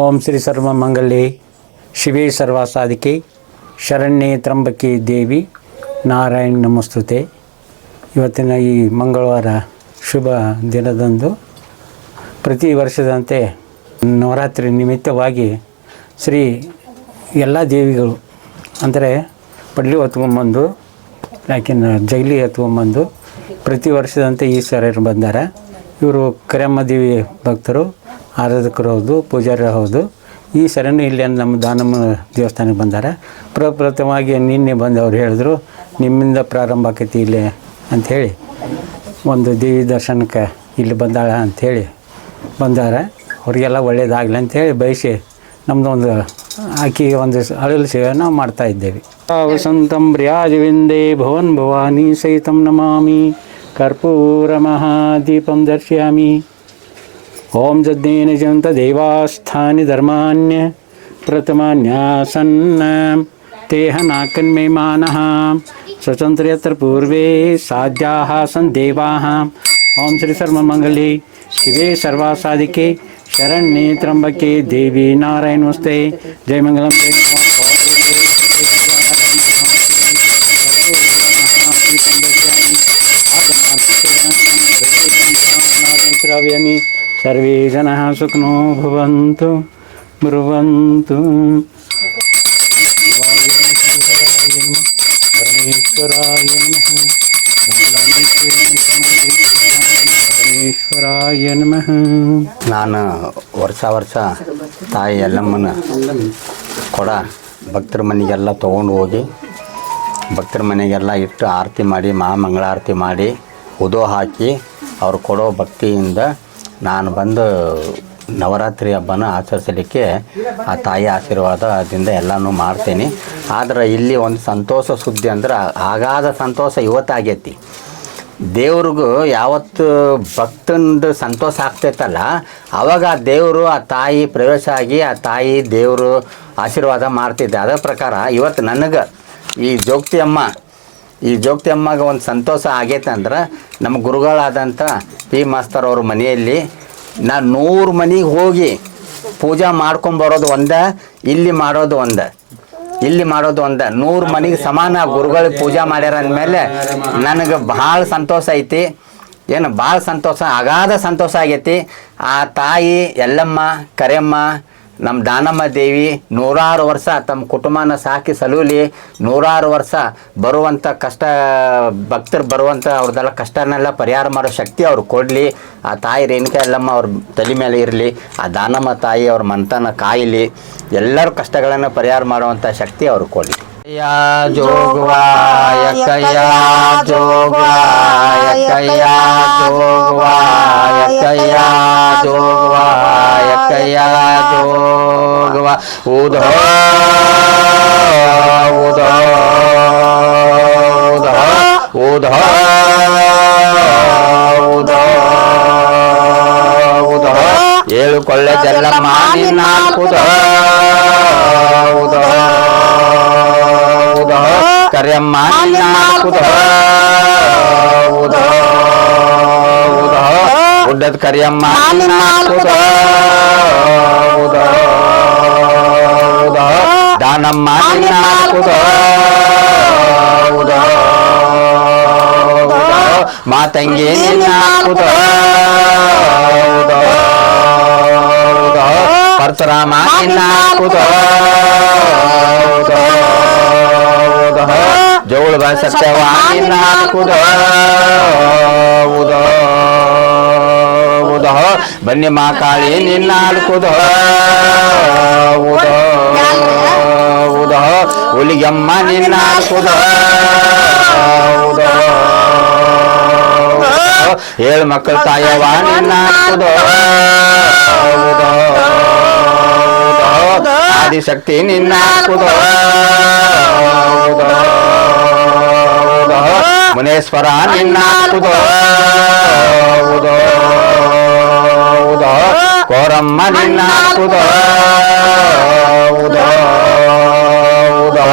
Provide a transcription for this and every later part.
ಓಂ ಶ್ರೀ ಸರ್ವಮಂಗಲೇ ಶಿವೇ ಸರ್ವಸಾಧಿಕೆ ಶರಣ್ಯೇ ತ್ರಂಬಕೆ ದೇವಿ ನಾರಾಯಣ ನಮಸ್ತುತೆ. ಇವತ್ತಿನ ಈ ಮಂಗಳವಾರ ಶುಭ ದಿನದಂದು ಪ್ರತಿ ವರ್ಷದಂತೆ ನವರಾತ್ರಿ ನಿಮಿತ್ತವಾಗಿ ಶ್ರೀ ಎಲ್ಲ ದೇವಿಗಳು ಅಂದರೆ ಪಡ್ಲಿ ಹೊತ್ಕೊಂಬಂದು ಯಾಕಿನ ಜಗಲಿ ಎತ್ಕೊಂಬಂದು ಪ್ರತಿ ವರ್ಷದಂತೆ ಈ ಸರ ಬಂದಾರ. ಇವರು ಕರಿಯಮ್ಮ ದೇವಿ ಭಕ್ತರು, ಆರಾಧಕರು ಹೌದು, ಪೂಜಾರಿ ಹೌದು. ಈ ಸರನು ಇಲ್ಲಿ ನಮ್ಮ ದಾನಮ್ಮ ದೇವಸ್ಥಾನಕ್ಕೆ ಬಂದಾರ. ಪ್ರಪ್ರಥಮವಾಗಿ ನಿನ್ನೆ ಬಂದು ಅವ್ರು ಹೇಳಿದ್ರು ನಿಮ್ಮಿಂದ ಪ್ರಾರಂಭ ಆಕೈತಿ ಇಲ್ಲಿ ಅಂಥೇಳಿ, ಒಂದು ದೇವಿ ದರ್ಶನಕ್ಕೆ ಇಲ್ಲಿ ಬಂದಾಳ ಅಂಥೇಳಿ ಬಂದಾರ. ಅವರಿಗೆಲ್ಲ ಒಳ್ಳೇದಾಗಲಿ ಅಂಥೇಳಿ ಬಯಸಿ ನಮ್ಮದೊಂದು ಆಕಿ ಒಂದು ಅಳಲು ಸೇವೆ ನಾವು ಮಾಡ್ತಾಯಿದ್ದೇವೆ. ವಸಂತಂ ಬ್ರ್ಯಾಜವಿಂದೇ ಭವನ್ ಭವಾನಿ ಸಹಿತಂ ನಮಾಮಿ ಕರ್ಪೂರ ಮಹಾದೀಪಂ ದರ್ಶಯಾಮಿ. ಓಂ ಯಜ್ಞೇನ ಜಂತ ದೇವಾಸ್ಥಾನಿ ಧರ್ಮಾನ್ಯ ಪ್ರಥಮಾನ್ಯಾಸನ್ನ ತೇಹ ನಾಕನ್ಮೇ ಮಾನಃ ಸ್ವತಂತ್ರ ಯತ್ರ ಪೂರ್ವೇ ಸಾಧ್ಯಾಃ ಸನ್ ದೇವಾಃ. ಓಂ ಶ್ರೀ ಸರ್ವಮಂಗಲೇ ಶಿವೇ ಸರ್ವಸಾಧಿಕೆ ಶರಣ್ಯೇ ತ್ರಂಬಕೆ ದೇವಿ ನಾರಾಯಣ ನಮಸ್ತೆ. ಜಯ ಮಂಗಲಂ. ಶ್ರಾವ್ಯಾಮಿ. ಸರ್ವೇ ಜನಃ ಸುಖಿನೋ ಭವಂತು ಬ್ರುವಂತು. ಪರಮೇಶ್ವರಾಯ ನಮಃ. ನಾನು ವರ್ಷ ತಾಯಿ ಎಲ್ಲಮ್ಮನ ಕೊಡ ಭಕ್ತರ ಮನೆಗೆಲ್ಲ ತೊಗೊಂಡು ಹೋಗಿ ಭಕ್ತರ ಮನೆಗೆಲ್ಲ ಇಟ್ಟು ಆರತಿ ಮಾಡಿ ಮಹಾಮಂಗಳಾರತಿ ಮಾಡಿ ಉದೋ ಹಾಕಿ ಅವ್ರು ಕೊಡೋ ಭಕ್ತಿಯಿಂದ ನಾನು ಬಂದು ನವರಾತ್ರಿ ಹಬ್ಬನ ಆಚರಿಸಲಿಕ್ಕೆ ಆ ತಾಯಿ ಆಶೀರ್ವಾದದಿಂದ ಎಲ್ಲನೂ ಮಾಡ್ತೀನಿ. ಆದರೆ ಇಲ್ಲಿ ಒಂದು ಸಂತೋಷ ಸುದ್ದಿ ಅಂದ್ರೆ ಆಗಾದ ಸಂತೋಷ ಇವತ್ತಾಗೈತಿ. ದೇವ್ರಿಗೂ ಯಾವತ್ತು ಭಕ್ತಂದು ಸಂತೋಷ ಆಗ್ತೈತಲ್ಲ ಆವಾಗ ಆ ದೇವರು ಆ ತಾಯಿ ಪ್ರವೇಶ ಆಗಿ ಆ ತಾಯಿ ದೇವರು ಆಶೀರ್ವಾದ ಮಾಡ್ತಿದ್ದೆ. ಅದರ ಪ್ರಕಾರ ಇವತ್ತು ನನಗೆ ಈ ಜೋಗ್ತಿ ಅಮ್ಮಗೆ ಒಂದು ಸಂತೋಷ ಆಗೈತೆ ಅಂದ್ರೆ ನಮ್ಮ ಗುರುಗಳಾದಂಥ ಪಿ ಮಾಸ್ತರ್ ಅವ್ರ ಮನೆಯಲ್ಲಿ ನಾನು 100 ಮನೆಗೆ ಹೋಗಿ ಪೂಜೆ ಮಾಡ್ಕೊಂಬರೋದು ಒಂದೇ, ಇಲ್ಲಿ ಮಾಡೋದು ಒಂದೇ. 100 ಮನೆಗೆ ಸಮಾನ ಗುರುಗಳಿಗೆ ಪೂಜೆ ಮಾಡ್ಯಾರ ಅಂದಮೇಲೆ ನನಗೆ ಭಾಳ ಸಂತೋಷ ಐತಿ. ಭಾಳ ಸಂತೋಷ, ಅಗಾಧ ಸಂತೋಷ ಆಗೈತಿ. ಆ ತಾಯಿ ಎಲ್ಲಮ್ಮ ಕರಿಯಮ್ಮ ನಮ್ಮ ದಾನಮ್ಮ ದೇವಿ 100 ವರ್ಷ ತಮ್ಮ ಕುಟುಂಬನ ಸಾಕಿ ಸಲೂಲಿ 100 ವರ್ಷ ಬರುವಂಥ ಕಷ್ಟ ಭಕ್ತರು ಬರುವಂಥ ಅವ್ರದ್ದೆಲ್ಲ ಕಷ್ಟನೆಲ್ಲ ಪರಿಹಾರ ಮಾಡೋ ಶಕ್ತಿ ಅವ್ರು ಕೊಡಲಿ. ಆ ತಾಯಿ ರೇಣುಕಾ ಎಲ್ಲಮ್ಮ ಅವ್ರ ತಲೆ ಮೇಲೆ ಇರಲಿ. ಆ ದಾನಮ್ಮ ತಾಯಿ ಅವ್ರ ಮನ್ತನ ಕಾಯಲಿ. ಎಲ್ಲರ ಕಷ್ಟಗಳನ್ನು ಪರಿಹಾರ ಮಾಡುವಂಥ ಶಕ್ತಿ ಅವ್ರು ಕೊಡಲಿ. ಜೋಗವಾಯ ಕಯ್ಯ ಜೋಗವಾಯ ಕಯ್ಯ ಜೋಗವಾಯ ಕಯ್ಯ ಜೋಗವಾಯ ಕಯ್ಯ ಜೋಗವ ಉದೋ ಉದೋ ಉದೋ ಉದೋ ಉದೋ ಉದೋ ಏಳು ಕೊಳ್ಳೆ ಜಲ್ಲಮ್ಮ ನಿನ್ನ ಉದೋ ಉದೋ ಉದೋ ಕರಿಯಮ್ಮ ನಿನ್ನ ಉದೋ ಉದೋ ಉದೋ ಉಡ್ಡದ ಕರಿಯಮ್ಮ ನಿನ್ನ ಉದೋ ಉದೋ ಉದೋ ದಾನಮ್ಮ ನಿನ್ನ ಉದೋ ಉದೋ ಉದೋ ಮಾತಂಗಿ ನಿನ್ನ ಉದೋ ಉದೋ ಉದೋ ಪರಶುರಾಮ ನಿನ್ನ ಉದೋ ಉದೋ ಉದೋ ಜೋಳ ಸತ್ಯವಾ ನಿನ್ನ ಉದೋ ಉದೋ ಉದೋ ಬನ್ನಿ ಮಾ ಕಾಳಿ ನಿನ್ನ ಕುದೋ ಉದೋ ಉದೋ ಹುಲಿಗಮ್ಮ ನಿನ್ನ ಕುದೋ ಉದೋ ಏಳು ಮಕ್ಕಳ ತಾಯವ ನಿನ್ನ ಕುದೋ ಉದೋ ಉದೋ ಆದಿಶಕ್ತಿ ನಿನ್ನ ಕುದೋ ಉದೋ ಉದೋ ಮುನೇಶ್ವರ ನಿನ್ನ ಕುದೋ ಉದೋ ಉದೋ ಕೋರಮ್ಮ ನಿನ್ನ ಕುದೋ ಉದೋ ಉದೋ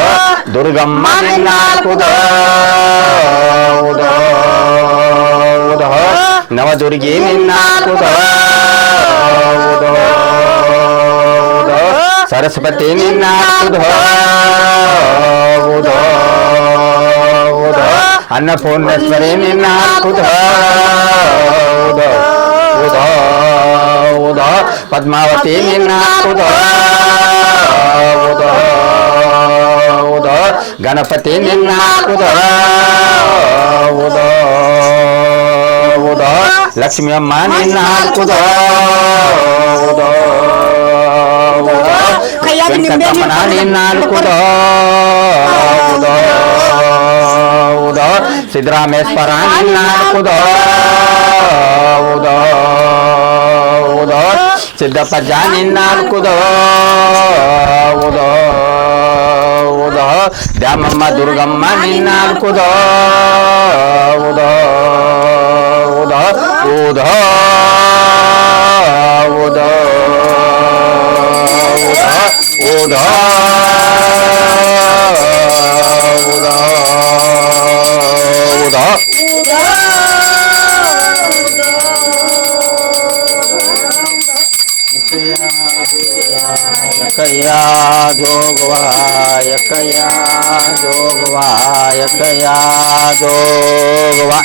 ದುರ್ಗಮ್ಮ ನಿನ್ನ ಕುದೋ ಉದೋ ಉದೋ ನವದುರ್ಗಿ ನಿನ್ನ ಕುದೋ ಉದೋ ಸರಸ್ವತಿ ನಿನ್ನ ಉದೋ ಉದೋ ಉದೋ ಅನ್ನಪೂರ್ಣೇಶ್ವರಿ ನಿನ್ನ ಉದೋ ಉದೋ ಉದೋ ಉದೋ ಪದ್ಮಾವತಿ ನಿನ್ನ ಉದೋ ಉದೋ ಉದೋ ಗಣಪತಿ ನಿನ್ನ ಉದೋ ಉದೋ ಉದೋ ಲಕ್ಷ್ಮೀ ಅಮ್ಮ ನಿನ್ನ ಉದೋ ಉದೋ ಉದೋ ವೆಂಕಟರಮಣ ನಿನ್ನ ಉದೋ ಉದೋ ಉದೋ ಸಿದ್ದರಾಮೇಶ್ವರ ನಿನ್ನ ಉದೋ ಉದೋ ಉದೋ ಸಿದ್ದಪ್ಪಜ್ಜ ನಿನ್ನ ಉದೋ ಉದೋ ಉದೋ ದ್ಯಾಮಮ್ಮ ದುರ್ಗಮ್ಮ ನಿನ್ನ ಉದೋ ಉದೋ ಉದೋ ಉದೋ ಉದೋ ಉದೋ ಉದೋ ಕಯ್ಯಾ ಜೋಗವಾ ಕಯ್ಯಾ ಜೋಗವಾ ಕಯ್ಯಾ ಜೋಗವಾ